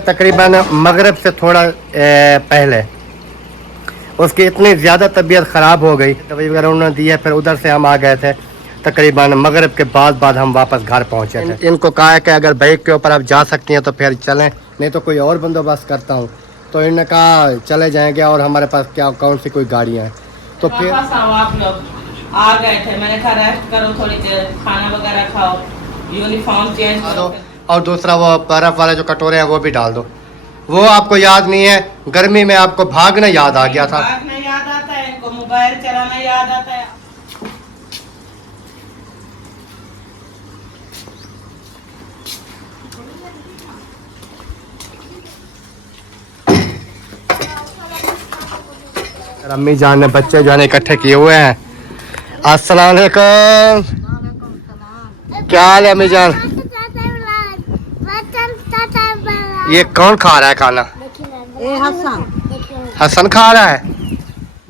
तकरीबन मगरिब से थोड़ा पहले उसकी इतनी ज़्यादा तबीयत ख़राब हो गई, दवाई वगैरह उन्होंने दी है। फिर उधर से हम आ गए थे, तकरीबन मगरिब के बाद हम वापस घर पहुंचे थे। इनको कहा है कि अगर बाइक के ऊपर आप जा सकती हैं तो फिर चलें, नहीं तो कोई और बंदोबस्त करता हूँ। तो इन्होंने कहा चले जाएंगे, और हमारे पास क्या कौन सी कोई गाड़ियाँ हैं। तो फिर आप लोग आ गए थे, मैंने कहा रेस्ट करो थोड़ी देर, खाना वगैरह खाओ, यूनिफॉर्म चेंज करो, और दूसरा वो बर्फ़ वाले जो कटोरे हैं वो भी डाल दो। वो आपको याद नहीं है, गर्मी में आपको भागना याद आ गया था। भागना याद आता है, इनको मोबाइल चलाना याद आता है। अम्मी जान ने बच्चे जो है ना इकट्ठे किए हुए हैं। अस्सलाम वालेकुम, क्या हाल है अम्मी जान? ये कौन खा रहा है खाना? हसन खा रहा है।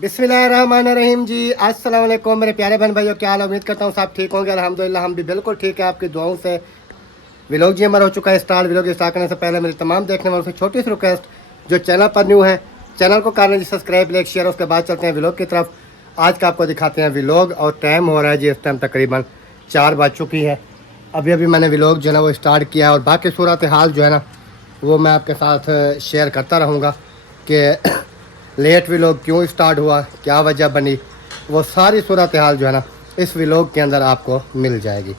बिस्मिल्लाहिर्रहमानिर्रहीम जी, अस्सलाम वालेकुम मेरे प्यारे बहन भाइयों, क्या हाल है? उम्मीद करता हूँ सब ठीक होंगे। अल्हम्दुलिल्लाह हम भी बिल्कुल ठीक है, आपकी दुआओं से। व्लॉग जी हमारा हो चुका है स्टार्ट। व्लॉग स्टार्ट करने से पहले मेरी तमाम देखने वालों से छोटी सी रिक्वेस्ट, जो चैनल पर न्यू है चैनल को करना जी सब्सक्राइब, लाइक, शेयर। उसके बाद चलते हैं व्लॉग की तरफ। आज का आपको दिखाते हैं व्लॉग, और टाइम हो रहा है जी इस टाइम तकरीबन 4 बज चुकी है। अभी मैंने व्लॉग जो है ना वो स्टार्ट किया है, और बाकी सूरत हाल जो है ना वो मैं आपके साथ शेयर करता रहूँगा कि लेट व्लॉग क्यों स्टार्ट हुआ, क्या वजह बनी, वो सारी सूरत हाल जो है ना इस व्लॉग के अंदर आपको मिल जाएगी।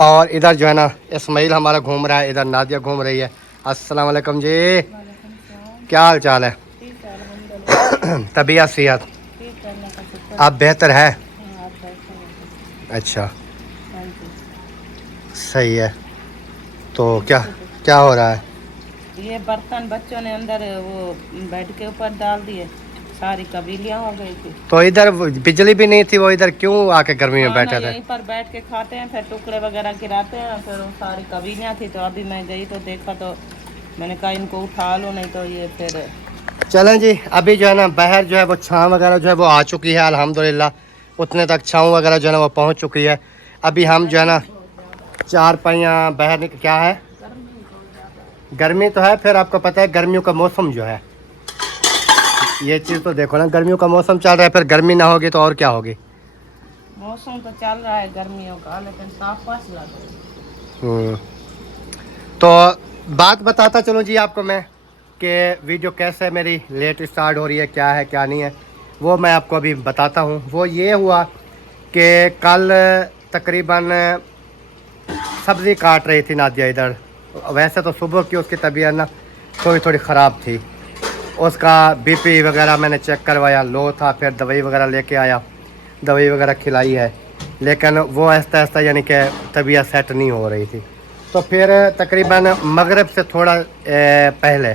और इधर जो है ना इस्माइल हमारा घूम रहा है, इधर नादिया घूम रही है। अस्सलाम वालेकुम जी, क्या हाल चाल है? तबीयत सेहत अब बेहतर है? अच्छा, सही है। तो क्या क्या हो रहा है? ये बर्तन बच्चों ने अंदर वो बेड के ऊपर डाल दिए, सारी कबीलियाँ हो गई थी। तो इधर बिजली भी नहीं थी, वो इधर क्यों आके गर्मी में बैठे थे? यहीं पर बैठ के खाते हैं, फिर टुकड़े वगैरह गिराते हैं, फिर वो सारी कबीलियाँ थी। तो अभी मैं गई तो देखा, तो मैंने कहा इनको उठा लो, नहीं तो ये फिर चलें जी। अभी जो है ना बाहर जो है वो छाँव वगैरह जो है वो आ चुकी है अल्हम्दुलिल्लाह, उतने तक छाँव वगैरह जो है ना वो पहुंच चुकी है। अभी हम जो है ना 4 पहिया बाहर क्या है, गर्मी तो है। फिर आपको पता है गर्मियों का मौसम जो है, ये चीज़ तो देखो ना, गर्मियों का मौसम चल रहा है, फिर गर्मी ना होगी तो और क्या होगी? मौसम तो चल रहा है गर्मियों का, लेकिन साफ पास लग। तो बात बताता चलो जी आपको मैं कि वीडियो कैसे मेरी लेट स्टार्ट हो रही है, क्या है क्या नहीं है, वो मैं आपको अभी बताता हूँ। वो ये हुआ कि कल तकरीबन सब्ज़ी काट रही थी नादिया इधर। वैसे तो सुबह की उसकी तबीयत ना थोड़ी ख़राब थी, उसका बीपी वगैरह मैंने चेक करवाया, लो था। फिर दवाई वगैरह लेके आया, दवाई वगैरह खिलाई है, लेकिन वो आहिस्ता आहिस्ता यानी कि तबीयत सेट नहीं हो रही थी। तो फिर तकरीबन मगरिब से थोड़ा पहले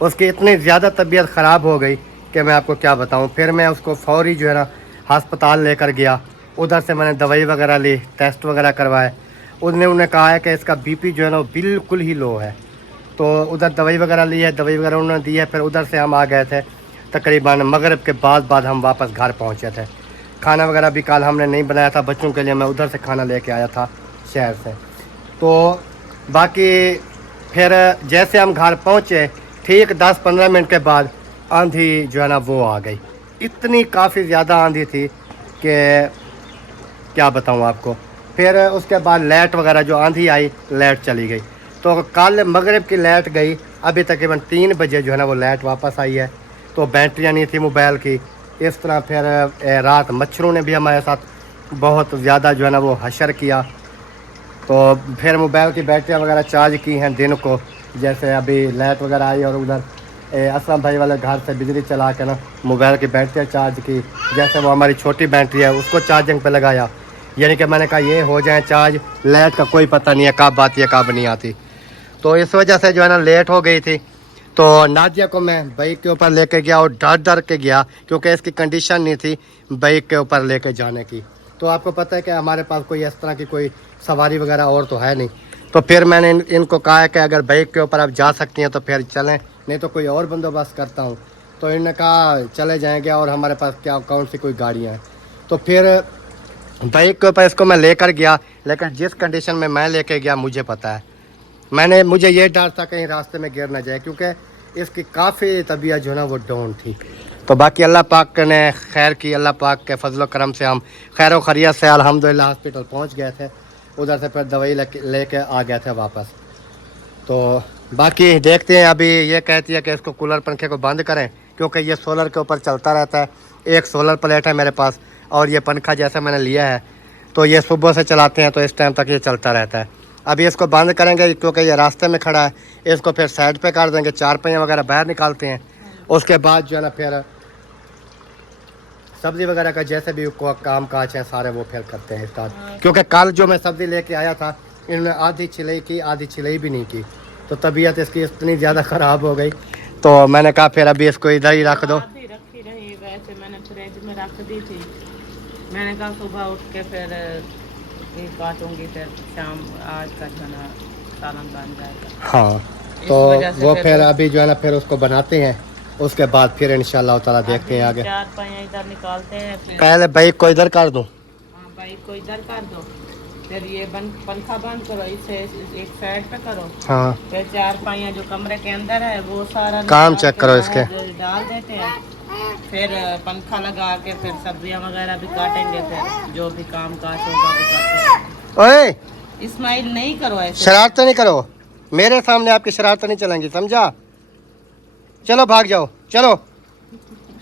उसकी इतनी ज़्यादा तबीयत ख़राब हो गई कि मैं आपको क्या बताऊं। फिर मैं उसको फ़ौरी जो है ना हस्पताल लेकर गया, उधर से मैंने दवाई वगैरह ली, टेस्ट वगैरह करवाए। उन्हें कहा है कि इसका बीपी जो है ना बिल्कुल ही लो है। तो उधर दवाई वगैरह ली है, दवाई वगैरह उन्होंने दी है। फिर उधर से हम आ गए थे, तकरीबन मगरिब के बाद हम वापस घर पहुँचे थे। खाना वगैरह भी कल हमने नहीं बनाया था बच्चों के लिए, मैं उधर से खाना लेके आया था शहर से। तो बाकी फिर जैसे हम घर पहुँचे, ठीक 10-15 मिनट के बाद आंधी जो है ना वो आ गई। इतनी काफ़ी ज़्यादा आंधी थी कि क्या बताऊँ आपको। फिर उसके बाद लाइट वगैरह जो आंधी आई, लाइट चली गई। तो कल मगरिब की लाइट गई, अभी तकरीबन 3 बजे जो है ना वो लाइट वापस आई है। तो बैटरियाँ नहीं थी मोबाइल की। इस तरह फिर रात मच्छरों ने भी हमारे साथ बहुत ज़्यादा जो है ना वो हशर किया। तो फिर मोबाइल की बैटरियाँ वगैरह चार्ज की हैं दिन को, जैसे अभी लाइट वगैरह आई और उधर असलम भाई वाले घर से बिजली चला के ना मोबाइल की बैटरियाँ चार्ज की। जैसे वो हमारी छोटी बैटरी है उसको चार्जिंग पे लगाया, यानी कि मैंने कहा ये हो जाए चार्ज, लाइट का कोई पता नहीं है कब आती है कब नहीं आती। तो इस वजह से जो है ना लेट हो गई थी। तो नादिया को मैं बाइक के ऊपर लेके गया और डर के गया, क्योंकि इसकी कंडीशन नहीं थी बाइक के ऊपर लेके जाने की। तो आपको पता है कि हमारे पास कोई इस तरह की कोई सवारी वगैरह और तो है नहीं। तो फिर मैंने इनको कहा है कि अगर बाइक के ऊपर आप जा सकती हैं तो फिर चलें, नहीं तो कोई और बंदोबस्त करता हूँ। तो इन्होंने कहा चले जाएंगे, और हमारे पास क्या कौन सी कोई गाड़ियाँ हैं। तो फिर बाइक के ऊपर इसको मैं लेकर गया, लेकिन जिस कंडीशन में मैं लेके गया मुझे पता है, मुझे ये डर था कहीं रास्ते में गिर ना जाए, क्योंकि इसकी काफ़ी तबीयत जो है ना वो डाउन थी। तो बाकी अल्लाह पाक ने खैर की, अल्लाह पाक के फजल करम से हम खैर खैरियत से अल्हम्दुलिल्लाह हॉस्पिटल पहुंच गए थे। उधर से फिर दवाई लेके आ गए थे वापस। तो बाकी देखते हैं, अभी ये कहती है कि इसको कूलर पंखे को बंद करें, क्योंकि ये सोलर के ऊपर चलता रहता है। एक सोलर प्लेट है मेरे पास और ये पंखा जैसा मैंने लिया है, तो ये सुबह से चलाते हैं तो इस टाइम तक ये चलता रहता है। अभी इसको बंद करेंगे क्योंकि ये रास्ते में खड़ा है, इसको फिर साइड पे कर देंगे, चार पहिया वगैरह बाहर निकालते हैं। उसके बाद जो है ना फिर सब्ज़ी वगैरह का जैसे भी काम काज है सारे वो फिर करते हैं स्टार्ट। क्योंकि कल जो मैं सब्ज़ी लेके आया था इन्होंने आधी छिलाई की, आधी छिलाई भी नहीं की, तो तबीयत इसकी इतनी ज़्यादा ख़राब हो गई। तो मैंने कहा फिर अभी इसको इधर ही रख दो। रखी रही वैसे मैंने फ्रिज में रख दी थी। मैंने कहा सुबह उठ के फिर ये काटूंगी, फिर शाम आज का खाना सालन बन जाएगा। हाँ, तो वो फिर अभी जो है ना फिर उसको बनाते हैं, उसके बाद फिर इंशाल्लाह ताला देखते हैं आगे। चार पहिया इधर निकालते हैं, फिर पहले बाइक को इधर कर दूं। हाँ बाइक को इधर कर दो, फिर ये पंखा बंद करो, इसे एक साइड पे करो। हाँ, फिर चार पहिया जो कमरे के अंदर है वो सारा काम चेक करो इसके। डाल देते हैं, फिर पंखा लगा के फिर सब्जियां वगैरह भी काटेंगे, फिर जो भी काम काज होगा वो करते हैं। ओए इस्माइल नहीं करो ऐसे, शरारतें नहीं करो, मेरे सामने आपकी शरारतें नहीं चलेंगी, समझा? चलो भाग जाओ, चलो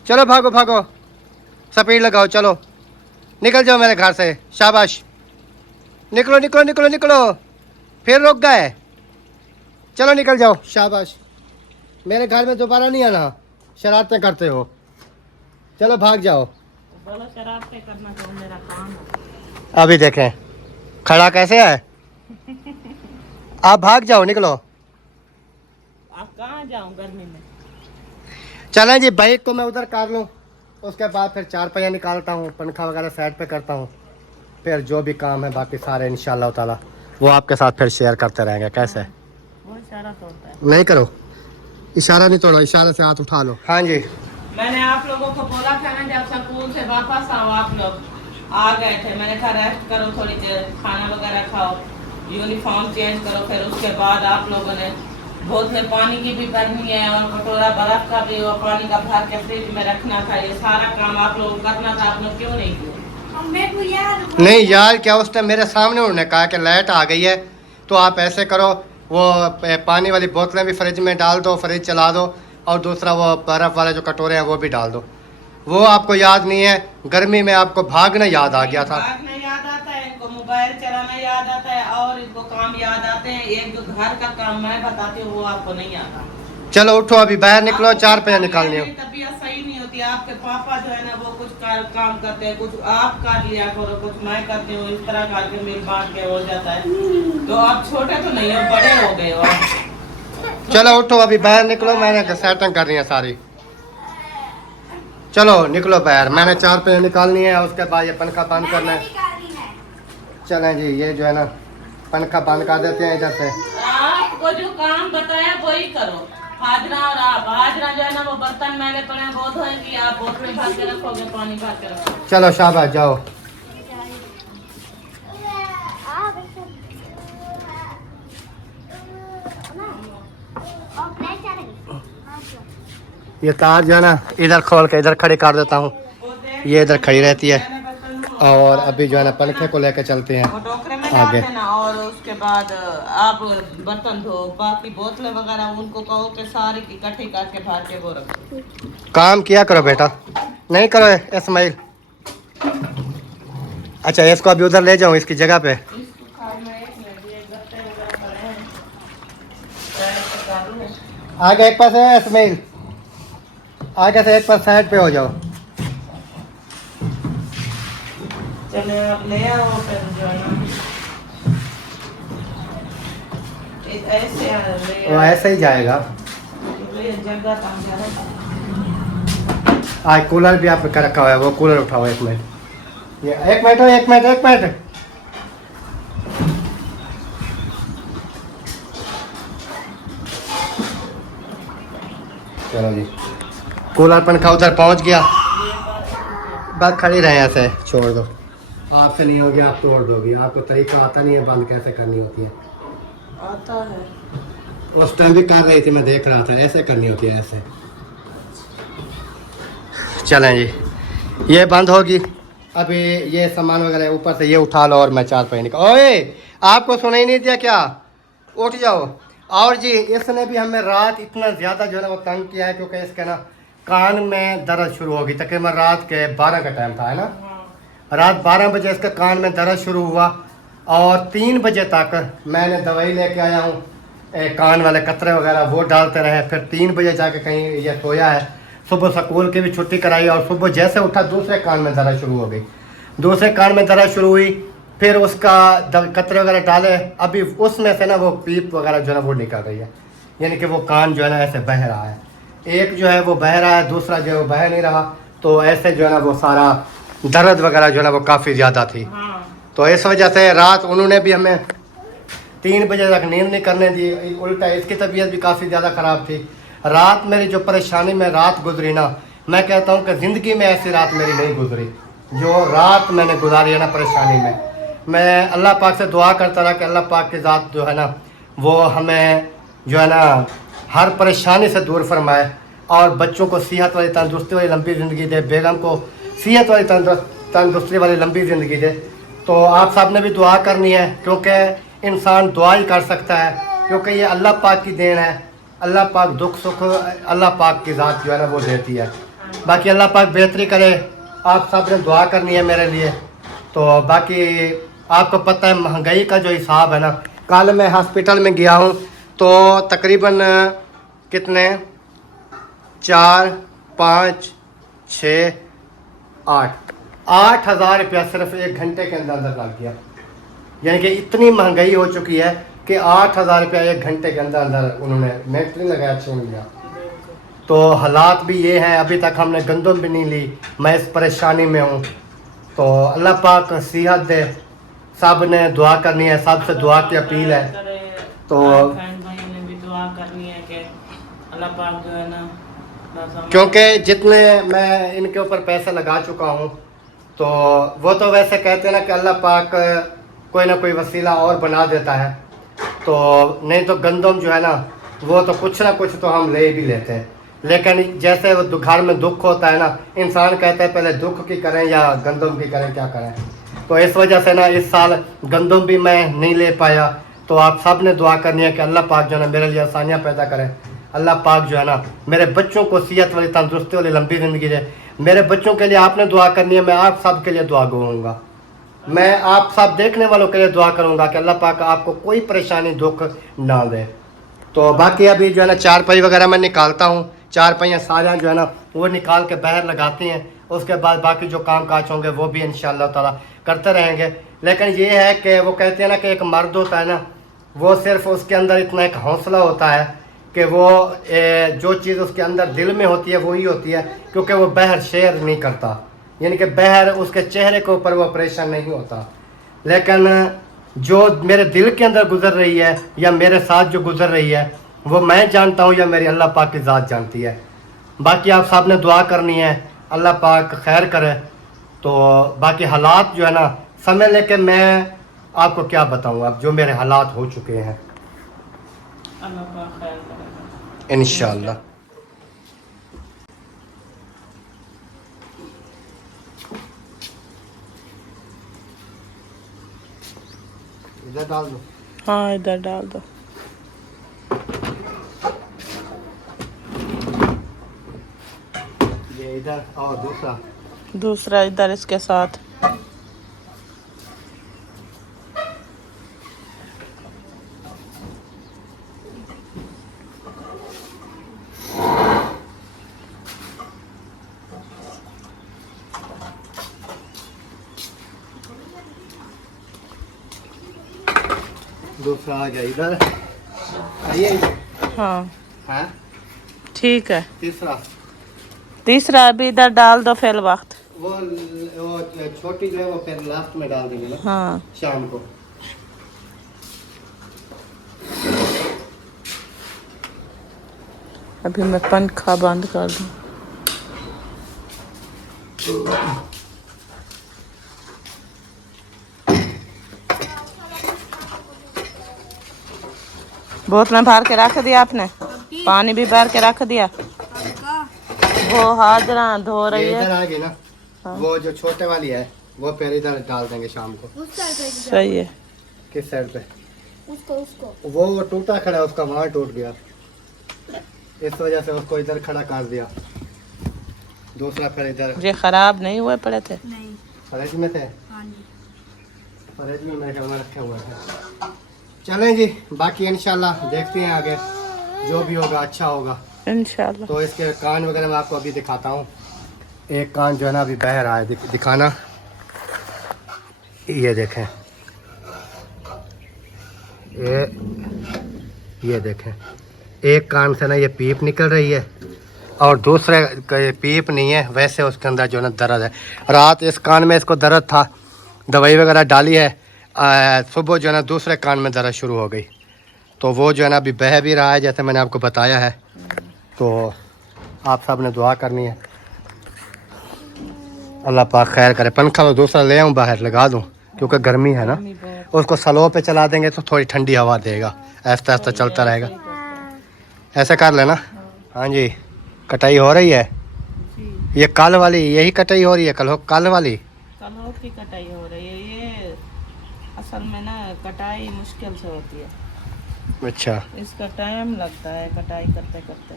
चलो भागो भागो, स्पीड लगाओ, चलो निकल जाओ मेरे घर से, शाबाश, निकलो निकलो निकलो निकलो, फिर रुक गए, चलो निकल जाओ, शाबाश। मेरे घर में दोबारा नहीं आना, शरारतें करते हो, चलो भाग जाओ। बोलो शरारतें करना तो मेरा काम है। अभी देखें खड़ा कैसे है, आप भाग जाओ, निकलो। आप कहाँ जाऊँ गर्मी में? चलें जी, बाइक को मैं उधर कर लूँ, उसके बाद फिर चार पहिया निकालता हूँ, पंखा वगैरह साइड पे करता हूँ, फिर जो भी काम है बाकी सारे इंशाल्लाह ताला वो आपके साथ फिर शेयर करते रहेंगे। कैसे? वो इशारा तोड़ता है। नहीं करो, इशारा नहीं तोड़ो, इशारे से हाथ उठा लो। हाँ जी, मैंने आप लोगों को बोला था ना जब स्कूल से वापस आओ, आप लोग आ गए थे, मैंने कहा रेस्ट करो थोड़ी देर, खाना वगैरह खाओ, यूनिफॉर्म चेंज करो, फिर उसके बाद आप लोगों ने बोतलें पानी की भी भरनी है और कटोरा बर्फ का भी और पानी का भर के फ्रिज में रखना था। ये सारा काम आप लोगों को करना था, आप लोग क्यों नहीं किया? नहीं यार, क्या उस टाइम मेरे सामने उन्होंने कहा कि लाइट आ गई है तो आप ऐसे करो, वो पानी वाली बोतलें भी फ्रिज में डाल दो, फ्रिज चला दो, और दूसरा वो बर्फ़ वाले जो कटोरे हैं वो भी डाल दो। वो आपको याद नहीं है, गर्मी में आपको भागना याद आ गया था। भागना याद आता है, इनको मोबाइल चलाना याद आता है और इनको काम याद आते हैं। एक जो घर का काम मैं बताती हूँ वो आपको नहीं आता। चलो उठो, अभी बाहर निकलो, चार पहिया निकालनी हो। तबीयत सही नहीं होती, आपके पापा जो है ना वो कुछ काम करते हैं, कुछ आप कर लिया करो, कुछ मैं करती हूँ, इस तरह करके मिल बांट के हो जाता है। तो आप छोटे तो नहीं हो, बड़े हो गए हो आप। चलो उठो, अभी बाहर निकलो, मैंने सेटिंग करनी है सारी। चलो निकलो बाहर, मैंने चार पहिया निकालनी है, उसके बाद ये पंखा बंद करना है। चलें जी, ये जो है ना पंखा बंद कर देते हैं इधर से। आपको जो काम बताया वही करो। हाजरा और आप हाजरा जो है ना वो बर्तन मैंने पड़े वो धोएंगी, आप बोतल भर के रखोगे, पानी भर के रखोगे। चलो शाबाश, जाओ। ये तार जो है ना इधर खोल के इधर खड़ी कर देता हूँ, ये इधर खड़ी रहती है। और अभी जो है ना पंखे को लेकर चलते हैं टोकरे में आगे। डाल देना और उसके बाद आप बर्तन धो, बाकी बोतलें वगैरह उनको कहो कि सारी इकट्ठी करके भर के वो रखो। काम किया करो बेटा, नहीं करो इस्माइल। अच्छा, इसको अभी उधर ले जाऊँ इसकी जगह पे। आगे एक पास है इस्माइल, आगे से एक पास साइड पे हो जाओ। चले आप ले आओ, फिर जो है ना ऐसे ले वो ऐसे ही जाएगा। जगह कहाँ जा आज कूलर भी आप कर रखा हुआ है, वो कूलर उठाओ एक मिनट। ये एक मिनट हो, एक मिनट एक मिनट। चलो जी, कूलर पंखा उधर पहुंच गया, बस खड़ी रहे ऐसे, छोड़ दो। आपसे नहीं होगी, आप तोड़ दोगी, आपको तरीका आता नहीं है बंद कैसे करनी होती है। आता है। उस टाइम भी कर रही थी, मैं देख रहा था। ऐसे करनी होती है, ऐसे। चलें जी, ये बंद होगी। अभी ये सामान वगैरह ऊपर से ये उठा लो और मैं चार पे निकल। ओए, आपको सुनाई नहीं दिया क्या? उठ जाओ। और जी, इसने भी हमें रात इतना ज़्यादा जो है ना वो तंग किया है, क्योंकि इसके ना कान में दर्द शुरू हो गई। तकरीबन रात के 12 का टाइम था, है ना। रात 12 बजे इसके कान में दर्द शुरू हुआ और 3 बजे तक मैंने दवाई लेके आया हूँ, कान वाले कतरे वगैरह वो डालते रहे। फिर 3 बजे जाके कहीं ये सोया है। सुबह स्कूल की भी छुट्टी कराई और सुबह जैसे उठा दूसरे कान में दर्द शुरू हो गई। दूसरे कान में दर्द शुरू हुई, फिर उसका कतरे वगैरह डाले। अभी उसमें से ना वो पीप वगैरह जो है ना वो निकल रही है, यानी कि वो कान जो है ना ऐसे बह रहा है। एक जो है वो बह रहा है, दूसरा जो है वो बह नहीं रहा। तो ऐसे जो है ना वो सारा दर्द वगैरह जो है ना वो काफ़ी ज़्यादा थी। तो इस वजह से रात उन्होंने भी हमें 3 बजे तक नींद नहीं करने दी। उल्टा इसकी तबीयत भी काफ़ी ज़्यादा ख़राब थी। रात मेरी जो परेशानी में रात गुजरी ना, मैं कहता हूँ कि ज़िंदगी में ऐसी रात मेरी नहीं गुजरी जो रात मैंने गुजारी है ना परेशानी में। मैं अल्लाह पाक से दुआ करता रहा कि अल्लाह पाक की ज़ात जो है ना वो हमें जो है ना हर परेशानी से दूर फरमाए और बच्चों को सेहत वाली तंदुरुस्ती वाली लंबी ज़िंदगी दे, बेगम को सेहत वाली तंदुरुस्ती वाली लंबी ज़िंदगी दे। तो आप सब ने भी दुआ करनी है, क्योंकि इंसान दुआ ही कर सकता है, क्योंकि ये अल्लाह पाक की देन है। अल्लाह पाक दुख सुख अल्लाह पाक की ज़ात जो है ना वो देती है। बाकी अल्लाह पाक बेहतरी करे। आप सब ने दुआ करनी है मेरे लिए। तो बाकी आपको पता है महंगाई का जो हिसाब है ना, कल मैं हॉस्पिटल में गया हूँ तो तकरीबन कितने 4 5 6 8 रुपया सिर्फ 1 घंटे के अंदर अंदर लग गया। यानी कि इतनी महंगाई हो चुकी है कि 8,000 रुपया 1 घंटे के अंदर अंदर उन्होंने नेट नहीं लगाया, छीन लिया। तो हालात भी ये हैं, अभी तक हमने गंदम भी नहीं ली। मैं इस परेशानी में हूँ। तो अल्लाह पाक सेहत दे। सब ने दुआ करनी है, सबसे दुआ की अपील है। तो ने भी दुआ करनी है कि अल्लाह पाक जो है ना, क्योंकि जितने मैं इनके ऊपर पैसे लगा चुका हूँ, तो वो तो वैसे कहते हैं ना कि अल्लाह पाक कोई ना कोई वसीला और बना देता है। तो नहीं तो गंदम जो है ना वो तो कुछ ना कुछ तो हम ले भी लेते हैं, लेकिन जैसे वो घर में दुख होता है ना, इंसान कहता है पहले दुख की करें या गंदम की करें, क्या करें। तो इस वजह से ना इस साल गंदम भी मैं नहीं ले पाया। तो आप सब ने दुआ करनी है कि अल्लाह पाक जो है ना मेरे लिए आसानियाँ पैदा करें। अल्लाह पाक जो है ना मेरे बच्चों को सेहत वाली तंदुरुस्ती वाली लंबी ज़िंदगी दे। मेरे बच्चों के लिए आपने दुआ करनी है, मैं आप सब के लिए दुआ करूँगा। मैं आप सब देखने वालों के लिए दुआ करूँगा कि अल्लाह पाक आपको कोई परेशानी दुख ना दे। तो बाकी अभी जो है ना चारपाई वगैरह मैं निकालता हूँ। चारपाइयाँ सारियाँ जो है ना वो निकाल के बाहर लगाती हैं। उसके बाद बाकी जो काम काज होंगे वो भी इंशाअल्लाह ताला करते रहेंगे। लेकिन ये है कि वो कहते हैं ना कि एक मर्द होता है ना, वो सिर्फ उसके अंदर इतना एक हौसला होता है कि वो जो चीज़ उसके अंदर दिल में होती है वही होती है, क्योंकि वो बाहर शेयर नहीं करता। यानी कि बाहर उसके चेहरे के ऊपर वो परेशान नहीं होता। लेकिन जो मेरे दिल के अंदर गुजर रही है या मेरे साथ जो गुजर रही है वो मैं जानता हूँ या मेरी अल्लाह पाक की ज़ात जानती है। बाकी आप सब ने दुआ करनी है, अल्लाह पाक खैर करे। तो बाकी हालात जो है ना समय लेके मैं आपको क्या बताऊँ, अब जो मेरे हालात हो चुके हैं अल्लाह पाक खैर करेगा इंशाअल्लाह। इधर डाल दो। हाँ, इधर डाल दो। ये इधर और दूसरा इधर इसके साथ। दूसरा आ गया इधर। आइए। हाँ हाँ ठीक है। तीसरा अभी इधर डाल दो फिर वक्त। वो छोटी जो है वो फिर लास्ट में डाल देंगे ना। हाँ शाम को। अभी मैं पंखा बंद कर दूँ। बोतलें भर के रख दिया आपने? पानी भी भर के रख दिया? वो हाथ धो रही ये है। इधर आ गई ना। हाँ। वो जो छोटे वाली है वो फिर इधर डाल देंगे शाम को। सही है। किस साइड पे? उसको वो टूटा खड़ा है, उसका वहाँ टूट गया, इस वजह से उसको इधर खड़ा कर दिया। दूसरा फिर इधर। ये खराब नहीं हुए पड़े थे? नहीं। फ्रिज में थे? हाँ जी। फ्रिज में मेरे ख्याल में रखे हुए थे। चलें जी, बाकी इंशाल्लाह देखते हैं आगे, जो भी होगा अच्छा होगा इंशाल्लाह। तो इसके कान वगैरह मैं आपको अभी दिखाता हूँ। एक कान जो है ना अभी बह रहा है, दिखाना। ये देखें, ये देखें, एक कान से ना ये पीप निकल रही है और दूसरे का ये पीप नहीं है, वैसे उसके अंदर जो है ना दर्द है। रात इस कान में इसको दर्द था, दवाई वगैरह डाली है, सुबह जो है ना दूसरे कान में दर्द शुरू हो गई, तो वो जो है ना अभी बह भी रहा है जैसे मैंने आपको बताया है। तो आप सब ने दुआ करनी है, अल्लाह पाक खैर करे। पंखा तो दूसरा ले आऊँ बाहर लगा दूँ क्योंकि गर्मी है ना, उसको स्लो पे चला देंगे तो थोड़ी ठंडी हवा देगा, ऐसा ऐसा चलता रहेगा। ऐसे कर लेना। हाँ जी, कटाई हो रही है। ये कल वाली यही कटाई हो रही है, कल वाली कल की कटाई हो रही है। ये असल में ना कटाई मुश्किल से होती है। अच्छा, इसका टाइम लगता है कटाई करते करते।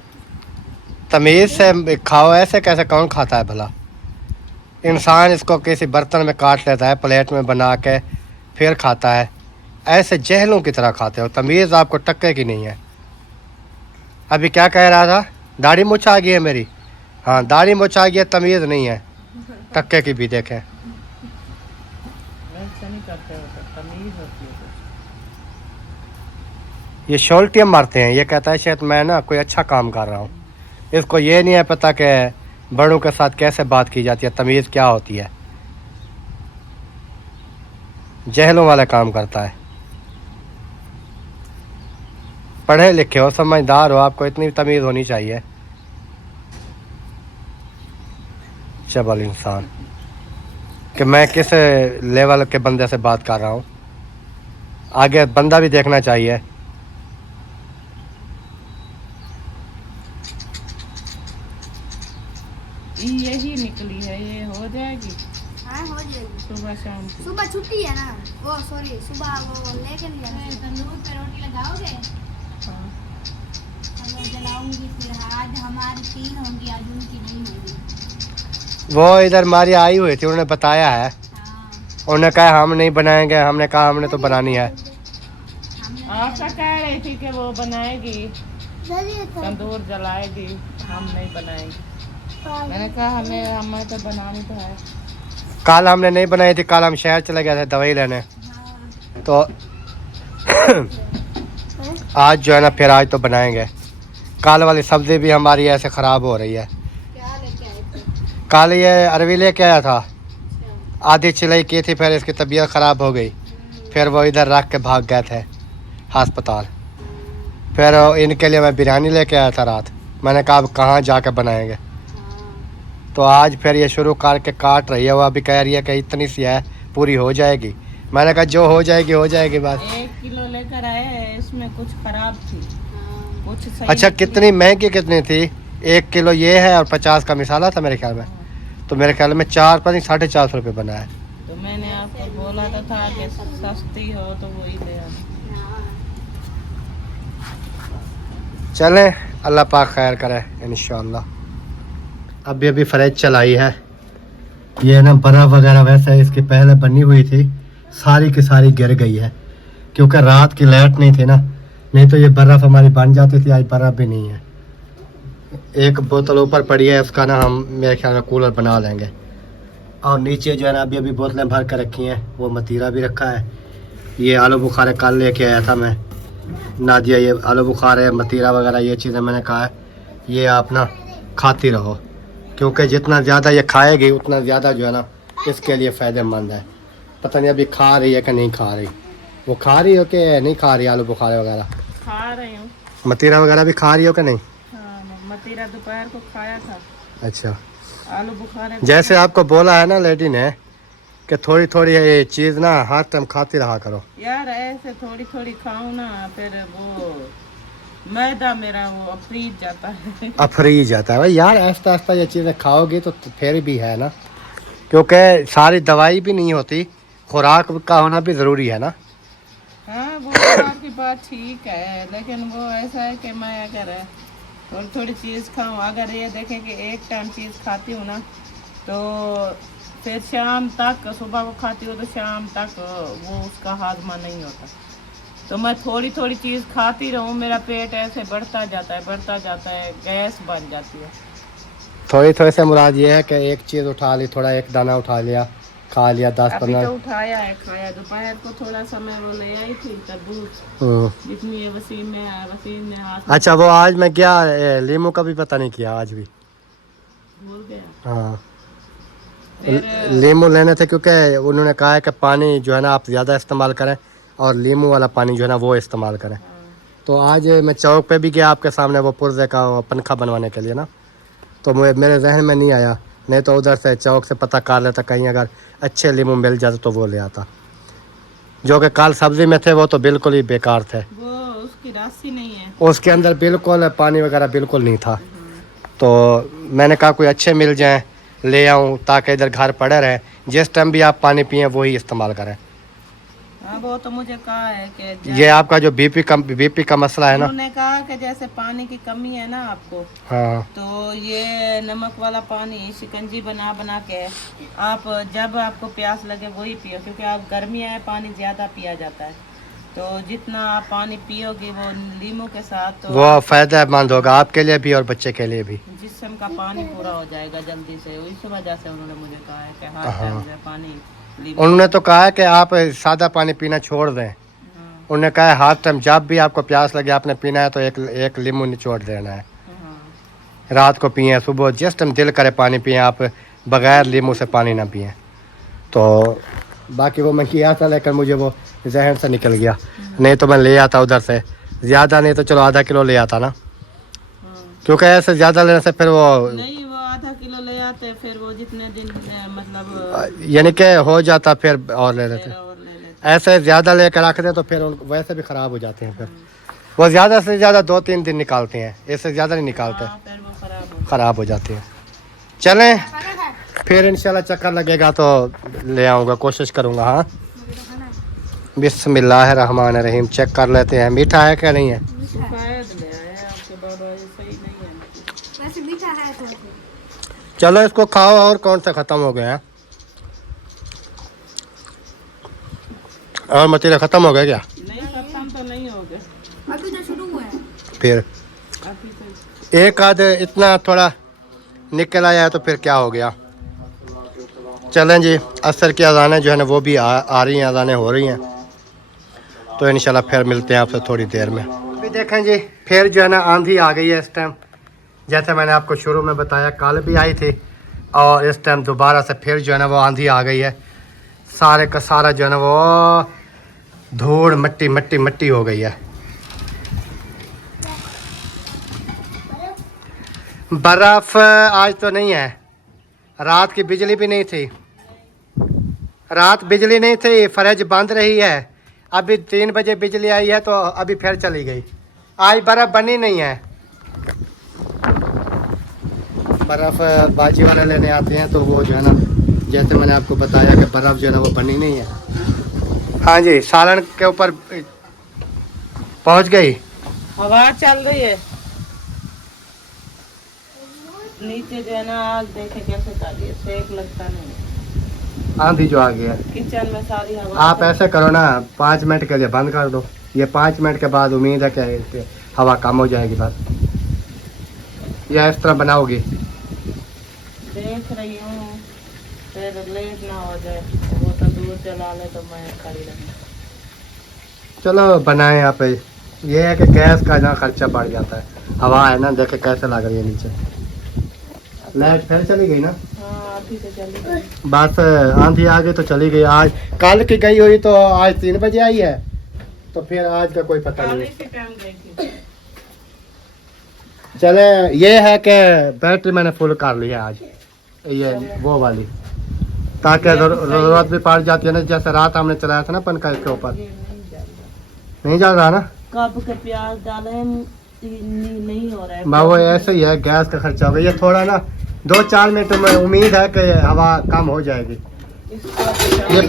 तमीज़ से खाओ, ऐसे कैसे कौन खाता है भला? इंसान इसको किसी बर्तन में काट लेता है, प्लेट में बना के फिर खाता है, ऐसे जहलों की तरह खाते हो। तमीज़ आपको टक्के की नहीं है। अभी क्या कह रहा था? दाढ़ी मुछ आ गई है मेरी। हाँ, दाढ़ी मुछ आ गई है, तमीज़ नहीं है टक्के की भी। देखें, ऐसे नहीं करते होते, तमीज़ होती है। ये शोल्टियाँ मारते हैं। ये कहता है शायद मैं ना कोई अच्छा काम कर रहा हूँ। इसको ये नहीं है पता कि बड़ों के साथ कैसे बात की जाती है, तमीज़ क्या होती है। जहलों वाला काम करता है। पढ़े लिखे हो, समझदार हो, आपको इतनी तमीज़ होनी चाहिए। चबल इंसान कि मैं किस लेवल के बंदे से बात कर रहा हूँ, आगे बंदा भी देखना चाहिए। यही निकली है, ये हो जाएगी। हाँ हो जाएगी। सुबह शाम की। सुबह छुट्टी है ना, वो सॉरी सुबह वो लेके नहीं जाना। तंदूर पे रोटी लगाओगे? हाँ। मैं जलाऊंगी, फिर आज हमारी 3 होंगी, आज उनकी नहीं होगी। वो इधर मारी आई हुई थी, उन्होंने बताया है। हाँ। उन्होंने कहा हम नहीं बनाएंगे, हमने कहा हमने तो बनानी है। आपका कह रही थी कि वो बनाएगी, तंदूर जलाएगी, हम नहीं बनाएंगे। मैंने कहा हमें तो बनानी तो है। कल हमने नहीं बनाई थी, कल हम शहर चले गए थे दवाई लेने, तो आज जो है ना फिर आज तो बनाएंगे। कल वाली सब्ज़ी भी हमारी ऐसे ख़राब हो रही है। क्या लेके आए थे? कल ये अरवी लेके आया था, आधी चिलाई की थी, फिर इसकी तबीयत ख़राब हो गई, फिर वो इधर रख के भाग गए थे अस्पताल। फिर इनके लिए मैं बिरयानी लेके आया था रात, मैंने कहा अब कहाँ जाके बनाएंगे, तो आज फिर ये शुरू करके काट रही है। वो अभी कह रही है कि इतनी सी है, पूरी हो जाएगी। मैंने कहा जो हो जाएगी हो जाएगी बस। 1 किलो लेकर आए हैं, इसमें कुछ खराब थी, कुछ सही। अच्छा, कितनी महंगी कितनी थी? 1 किलो ये है और 50 का मिसाला था मेरे ख्याल में, तो मेरे ख्याल में 4-450 रुपये बना है। तो मैंने आपको बोला तो था कि सस्ती हो तो वही ले आना। चलें, अल्लाह पाक खैर करे इंशाअल्लाह। अभी अभी फ्रिज चलाई है, ये ना बर्फ़ वगैरह वैसे इसकी पहले बनी हुई थी, सारी की सारी गिर गई है क्योंकि रात की लाइट नहीं थी ना, नहीं तो ये बर्फ़ हमारी बन जाती थी। आज बर्फ़ भी नहीं है। एक बोतल ऊपर पड़ी है, उसका ना हम मेरे ख्याल में कूलर बना लेंगे। और नीचे जो है ना अभी अभी बोतलें भर कर रखी हैं, वो मतीरा भी रखा है। ये आलू बुखारे कल लेके आया था मैं, नादिया ये आलू बुखारे मतीरा वगैरह ये चीज़ें मैंने कहा है ये आप ना खाती रहो, क्योंकि जितना ज़्यादा ये खाएगी उतना ज़्यादा जो है ना इसके लिए फ़ायदेमंद है। पता नहीं अभी खा रही है कि नहीं खा रही। वो खा रही हो कि नहीं खा रही? आलू बुखारे वगैरह खा रही हूँ। मतीरा वगैरह भी खा रही हो कि नहीं? हाँ, मतीरा दोपहर को खाया था। अच्छा, आलू बुखारे जैसे आपको बोला है ना लेडी ने कि थोड़ी थोड़ी ये चीज़ ना हर टाइम खाती रहा करो। यार ऐसे थोड़ी थोड़ी खाऊं ना फिर वो मैदा मेरा वो अफरीज जाता है। अफरीज जाता है भाई यार, ऐसा ऐसा ये चीज़ें खाओगे तो फिर भी है ना, क्योंकि सारी दवाई भी नहीं होती, खुराक का होना भी ज़रूरी है ना। हाँ वो तो आपकी बात ठीक है, लेकिन वो ऐसा है कि मैं अगर थोड़ी थोड़ी चीज़ खाऊं, अगर ये देखें कि एक टाइम चीज़ खाती हूँ ना तो फिर शाम तक, सुबह को खाती हूँ तो शाम तक वो उसका हाजमा नहीं होता। तो मैं थोड़ी थोड़ी चीज़ खाती रहूँ, मेरा पेट ऐसे बढ़ता जाता है, गैस बन जाती है। थोड़ी थोड़ी से मुराद ये है कि एक चीज़ उठा ली, थोड़ा एक दाना उठा लिया, खा लिया, अभी तो 10-15। उठाया है, खाया दोपहर को थोड़ा सा मैं वो ले आई थी तरबूज, जितनी ये वसीम ने अच्छा वो आज मैं क्या लीमू का भी पता नहीं किया आज भी। भूल गया। हाँ फिर लीमू लेने थे, क्योंकि उन्होंने कहा है कि पानी जो है ना आप ज़्यादा इस्तेमाल करें और लीमू वाला पानी जो है ना वो इस्तेमाल करें। तो आज मैं चौक पे भी गया आपके सामने वो पुर्जे का वो पंखा बनवाने के लिए ना, तो मेरे जहन में नहीं आया, नहीं तो उधर से चौक से पता कर लेता, कहीं अगर अच्छे लीमू मिल जाते तो वो ले आता। जो कि कल सब्ज़ी में थे वो तो बिल्कुल ही बेकार थे, वो उसकी राशि नहीं है, उसके अंदर बिल्कुल पानी वगैरह बिल्कुल नहीं था। तो मैंने कहा कोई अच्छे मिल जाएं ले आऊं, ताकि इधर घर पड़े रहे, जिस टाइम भी आप पानी पिएं वही इस्तेमाल करें। हाँ वो तो मुझे कहा है कि ये आपका जो बीपी का मसला है ना, उन्होंने कहा कि जैसे पानी की कमी है ना आपको, हाँ तो ये नमक वाला पानी शिकंजी बना बना के आप जब आपको प्यास लगे वही पियो, क्योंकि आप गर्मियाँ है पानी ज़्यादा पिया जाता है, तो जितना आप पानी पियोगे वो नींबू के साथ तो वो फ़ायदेमंद होगा आपके लिए भी और बच्चे के लिए भी। जिस्म का पानी पूरा हो जाएगा जल्दी से। इस वजह से उन्होंने मुझे कहा है कि हर हाँ। टाइम जो है पानी नींबू। उन्होंने तो कहा है कि आप सादा पानी पीना छोड़ दें। हाँ, उन्होंने कहा है हर टाइम जब भी आपको प्यास लगे आपने पीना है तो एक लीमू निचोड़ देना है, हाँ, रात को पिए, सुबह जिस टाइम दिल करे पानी पिए, आप बग़ैर लीमू से पानी ना पिए। तो बाकी वो मैं किया था, लेकिन मुझे वो जहन से निकल गया, नहीं तो मैं ले आता उधर से, ज़्यादा नहीं तो चलो आधा किलो ले आता ना, हाँ। क्योंकि ऐसे ज़्यादा लेने से फिर वो नहीं वो आधा किलो ले आते, फिर वो जितने दिन मतलब यानी कि हो जाता फिर और ले लेते। और ले लेते। ऐसे ज़्यादा लेकर रख दे तो फिर वैसे भी ख़राब हो जाते हैं, फिर वो ज़्यादा से ज़्यादा 2-3 दिन निकालते हैं, इससे ज़्यादा नहीं निकालते, हाँ, फिर वो खराब हो। ख़राब हो जाती है। चलें फिर इंशाल्लाह चक्कर लगेगा तो ले आऊँगा, कोशिश करूँगा। हाँ बिस्मिल्लाहिर्रहमानिर्रहीम, चेक कर लेते हैं मीठा है क्या नहीं है। शायद ले आए आपके बाबा, ये सही नहीं है। वैसे मीठा है तो चलो इसको खाओ, और कौन सा ख़त्म हो गया है, और मतीरा ख़त्म हो गया क्या? नहीं खत्म तो नहीं हो गया, अभी तो शुरू हुआ है। फिर अभी तो एक आध इतना थोड़ा निकल आया है तो फिर क्या हो गया। चलें जी, असर की अज़ानें जो है ना वो भी आ रही हैं, अज़ानें हो रही हैं, तो इंशाल्लाह फिर मिलते हैं आपसे थोड़ी देर में। अभी देखें जी फिर जो है ना आंधी आ गई है इस टाइम, जैसे मैंने आपको शुरू में बताया कल भी आई थी, और इस टाइम दोबारा से फिर जो है ना वो आंधी आ गई है, सारे का सारा जो है ना वो धूड़ मट्टी मट्टी मट्टी हो गई है। बर्फ़ आज तो नहीं है, रात की बिजली भी नहीं थी, रात बिजली नहीं थी, फ्रिज बंद रही है, अभी 3 बजे बिजली आई है तो अभी फिर चली गई। आज बर्फ़ बनी नहीं है, बर्फ़ बाजी वाले लेने आते हैं तो वो जो है ना जैसे मैंने आपको बताया कि बर्फ़ जो है ना वो बनी नहीं है। हाँ जी सालन के ऊपर पहुंच गई, हवा चल रही है नीचे जो है ना, आग देखे कैसे काली है, सेक लगता नहीं है। आंधी जो आ गई है। किचन में सारी हवा आप ऐसे करो ना 5 मिनट के लिए बंद कर दो, ये 5 मिनट के बाद उम्मीद है कि हवा कम हो जाएगी बस, या इस तरह बनाओगी। देख रही हूँ फिर लेट ना हो जाए, वो तो दूर चला ले तो मैं खड़ी रहूँ। चलो बनाएं आप, ये है कि गैस का ना खर्चा बढ़ जाता है, हवा है ना देखे कैसे लग रही है नीचे। लाइट फिर चली गई ना, हाँ अभी तो चली गई। बस आंधी आ गई तो चली गई, आज कल की गई हुई तो आज 3 बजे आई है, तो फिर आज का कोई पता कल नहीं। इसी टाइम गई थी। चले ये है कि बैटरी मैंने फुल कर ली है आज, ये वो वाली ताकि जरूरत भी पड़ जाती है ना, जैसे रात हमने चलाया था ना पंखा इसके ऊपर। नहीं जा रहा ना, कब के प्याज डाले नहीं हो रहा है। वो ऐसे ही है, गैस का खर्चा हो गया। ये थोड़ा ना 2-4 मिनट में उम्मीद है कि हवा कम हो जाएगी। ये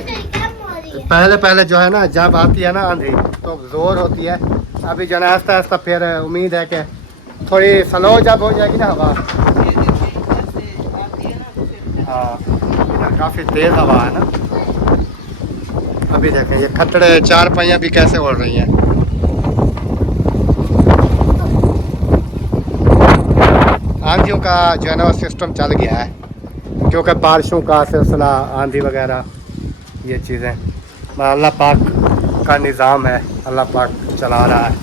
पहले पहले जो है ना, जब आती है ना आंधी तो जोर होती है। अभी जो है आहिस्ता आहिस्ता फिर उम्मीद है कि थोड़ी स्लो जब हो जाएगी ना हवा। हाँ, इधर काफ़ी तेज़ हवा है ना। अभी देखें ये खतड़े 4 पहियाँ भी कैसे उड़ रही हैं। आंधियों का जो है ना सिस्टम चल गया है, क्योंकि बारिशों का सिलसिला, आंधी वगैरह ये चीज़ें अल्लाह पाक का निज़ाम है, अल्लाह पाक चला रहा है।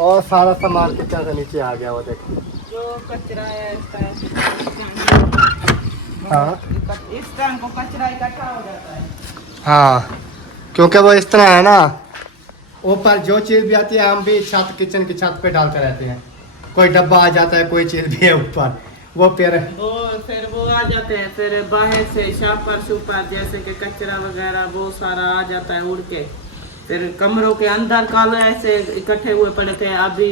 और सारा सामान किचन से नीचे आ गया, वो देखो जो कचरा है हाँ इस टाइम को कचरा इकट्ठा हो जाता है। हाँ, क्योंकि वो इस तरह है ना, ऊपर जो चीज़ भी आती है हम भी छत, किचन की छत पे डालते रहते हैं। कोई डब्बा आ जाता है, कोई चीज़ भी है ऊपर, वो फिर वो आ जाते हैं। फिर बाहर से शापर सुपर जैसे कि कचरा वगैरह वो सारा आ जाता है उड़ के। फिर कमरों के अंदर कल ऐसे इकट्ठे हुए पड़े थे, अभी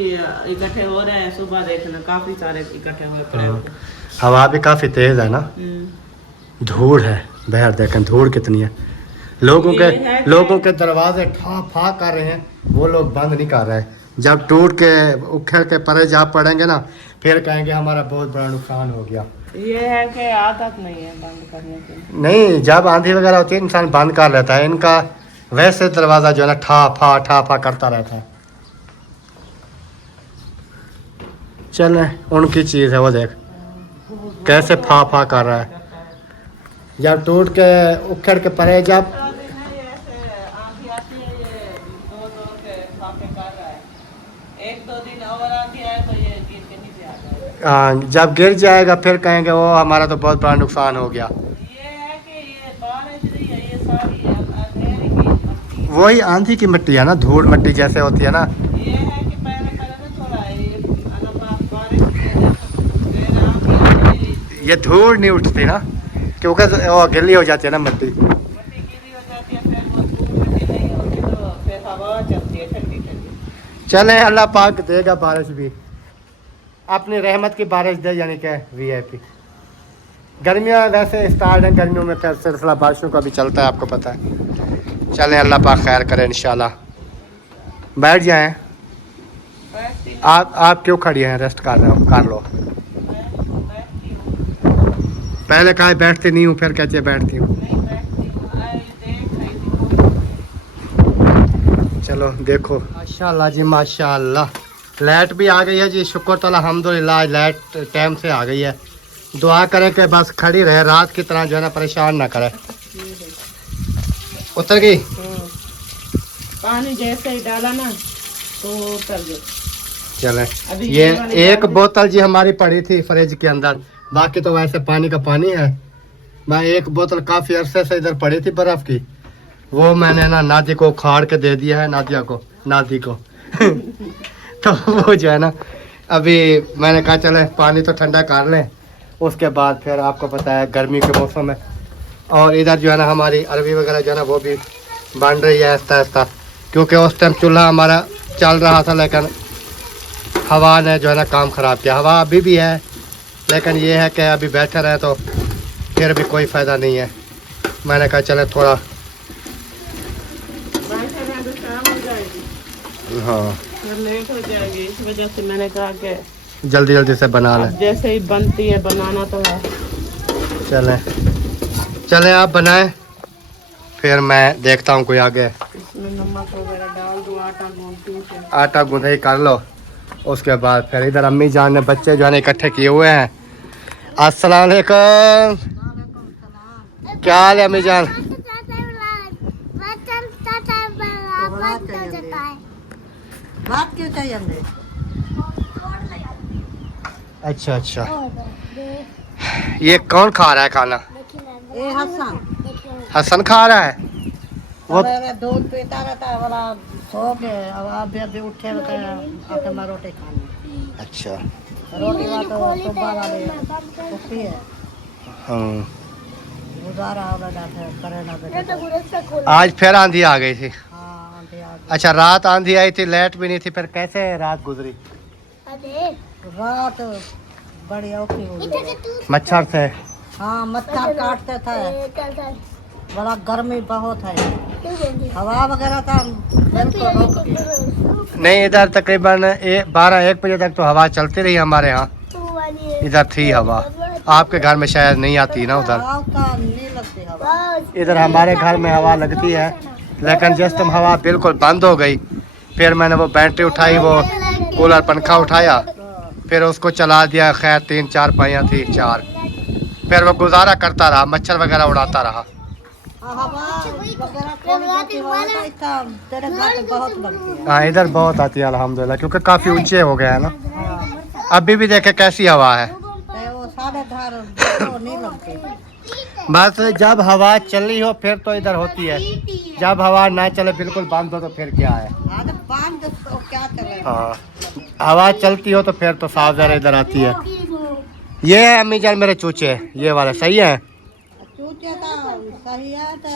इकट्ठे हो रहे हैं। सुबह देखना काफी सारे इकट्ठे हुए पड़े हैं। हवा भी काफ़ी तेज़ है ना, धूड़ है बाहर, देखें धूड़ कितनी है। लोगों के दरवाजे ठा फा कर रहे हैं, वो लोग बंद नहीं कर रहे। जब टूट के उखड़ के परे जा पड़ेंगे ना, फिर कहेंगे हमारा बहुत बड़ा नुकसान हो गया। ये है कि आदत नहीं है बंद करने की। नहीं, जब आंधी वगैरह होती है इंसान बंद कर लेता है। इनका वैसे दरवाज़ा जो है ना ठा फा करता रहता है। चले, उनकी चीज़ है, वो देख कैसे फा कर रहा है। जब टूट के उखड़ के परे जब जब गिर जाएगा फिर कहेंगे वो हमारा तो बहुत बड़ा नुकसान हो गया। ये है कि ये बारिश नहीं है, ये सारी अंधेरे की मिट्टी। वही आंधी की मिट्टी है ना, धूल मिट्टी जैसे होती है ना। ये है कि पहले ना थोड़ा ये बारिश ये धूल नहीं उठती ना, क्योंकि वो गिल्ली हो जाती है ना मिट्टी। मिट्टी गीली हो जाती है, फिर वो धूल मिट्टी नहीं होती तो फिर हवा चलती है ठंडी ठंडी। चले, अल्लाह पाक देगा बारिश भी, अपनी रहमत की बारिश दे, यानी कि VIP। गर्मियाँ वैसे स्टार्ट हैं, गर्मियों में फिर सिलसिला बारिशों का भी चलता है, आपको पता है। चलें, अल्लाह पाक खैर करे इंशाल्लाह। बैठ जाएं। आप क्यों खड़ी हैं, रेस्ट कर रहे हो, कर लो। पहले कहा बैठती नहीं हूँ, फिर कहते बैठती हूँ। चलो देखो, माशाल्लाह जी माशाल्लाह, लाइट भी आ गई है जी, शुक्र ताला अल्हम्दुलिल्लाह, लाइट टाइम से आ गई है। दुआ करें कि बस खड़ी रहे, रात की तरह जो है ना परेशान ना करे। उतर गई पानी जैसे ही डाला ना तो उतर गई। चले, ये एक बोतल जी हमारी पड़ी थी फ्रिज के अंदर, बाकी तो वैसे पानी का पानी है। मैं एक बोतल काफ़ी अरसे से इधर पड़ी थी बर्फ़ की, वो मैंने ना नादी को खाड़ के दे दिया है, नादी को तो वो जो है ना, अभी मैंने कहा चले पानी तो ठंडा कर लें, उसके बाद फिर आपको पता है गर्मी के मौसम है। और इधर जो है ना हमारी अरबी वगैरह जो है ना वो भी बन रही है आहिस्ता आहिस्ता, क्योंकि उस टाइम चूल्हा हमारा चल रहा था, लेकिन हवा ने जो है ना काम ख़राब किया। हवा अभी भी है, लेकिन ये है कि अभी बैठे रहे तो फिर भी कोई फ़ायदा नहीं है। मैंने कहा चले थोड़ा, हाँ लेट हो जाएगी, इस वजह से मैंने कहा कि जल्दी से बना लें। जैसे ही बनती है बनाना तो है। चलें आप बनाएं, फिर मैं देखता हूँ कोई आगे। इसमें नमक वगैरह डाल दूँ, आटा गूंथती हूँ। आटा गूंथई कर लो, उसके बाद फिर इधर अम्मी जान ने बच्चे जो है ना इकट्ठे किए हुए हैं। अस्सलाम वालेकुम, क्या हाल है अम्मी जान? बात क्यों चाहिए हमने? अच्छा, ये कौन खा रहा है खाना? ये हसन खा रहा है। वो दूध पीता रहता है, वाला सो के अब अभी उठे रहते हैं, आके मैं रोटी खानी। अच्छा, रोटी तो सुबह वाली है। गुजारा हो गया फिर करे ना बेटा। आज फिर आंधी आ गई थी। हाँ आंधी आ गई। अच्छा, रात आंधी आई थी, लाइट भी नहीं थी, फिर कैसे रात गुजरी? रात बड़ी औखी हो गई। मच्छर से। हाँ मच्छर काटते थे, बड़ा गर्मी बहुत है, हवा वगैरह था बिल्कुल रुक गई। नहीं, इधर तकरीबन 12-1 बजे तक तो हवा चलती रही हमारे यहाँ। इधर थी हवा, आपके घर में शायद नहीं आती ना उधर। हवा का नहीं लगती हवा। इधर हमारे घर में हवा लगती है, लेकिन जिस टाइम हवा बिल्कुल बंद हो गई, फिर मैंने वो बैटरी उठाई, वो कूलर पंखा उठाया, फिर उसको चला दिया। खैर 3-4 पाइयाँ थी, 4। फिर वो गुजारा करता रहा, मच्छर वगैरह उड़ाता रहा। हवा वगैरह थोड़ी बहुत हवा तो इतना तेरे घर में बहुत लगती है। हाँ, इधर बहुत आती है अल्हम्दुलिल्लाह, क्योंकि काफ़ी ऊंचे हो गए हैं ना। हाँ, अभी भी देखे कैसी हवा है। तो वो साढ़े धार तो नहीं लगती। बस जब हवा चल रही हो फिर तो इधर होती है, जब हवा ना चले बिल्कुल बंद हो तो फिर क्या है। हाँ तो बांध तो क्या चले। हाँ, हवा चलती हो तो फिर तो साफ जरा इधर आती है। ये है अम्मी जान मेरे चूचे, ये वाले सही है। चूचे का सही है तो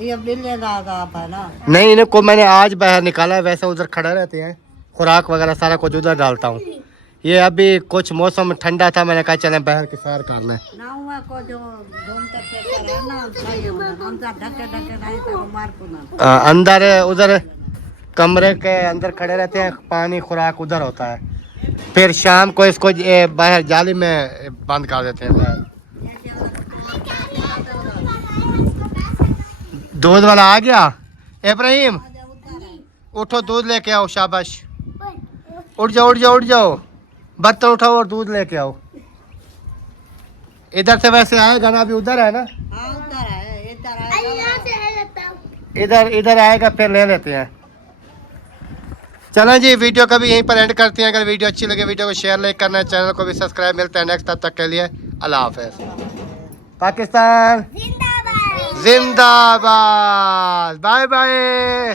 ये बिल्ले दादा है ना। नहीं, इन्हें को मैंने आज बाहर निकाला है, वैसे उधर खड़े रहते हैं, खुराक वगैरह सारा कुछ उधर डालता हूँ। ये अभी कुछ मौसम ठंडा था, मैंने कहा चलें बाहर की सैर कर लें। ना हुआ को जो घूमते फिरते रहे ना सही होना, हम तो ढके नहीं तो मार पुना। अंदर उधर कमरे के अंदर खड़े रहते हैं, पानी खुराक उधर होता है, फिर शाम को इसको बाहर जाली में बंद कर देते हैं बाहर। दूध वाला आ गया। इब्राहिम उठो, दूध लेके आओ, शाबाश, उठ जाओ उठ जाओ उठ जाओ, बर्तन उठाओ और दूध लेके आओ। इधर से वैसे आएगा ना, अभी उधर है ना, हाँ उधर है, इधर है। इधर इधर आएगा, फिर ले लेते हैं। चलें जी, वीडियो का भी यहीं पर एंड करते हैं। अगर वीडियो अच्छी लगे वीडियो को शेयर लाइक करना है, चैनल को भी सब्सक्राइब। मिलता है नेक्स्ट, तब तक के लिए अल्लाह हाफ़िज़। पाकिस्तान जिंदाबाद, बाय बाय।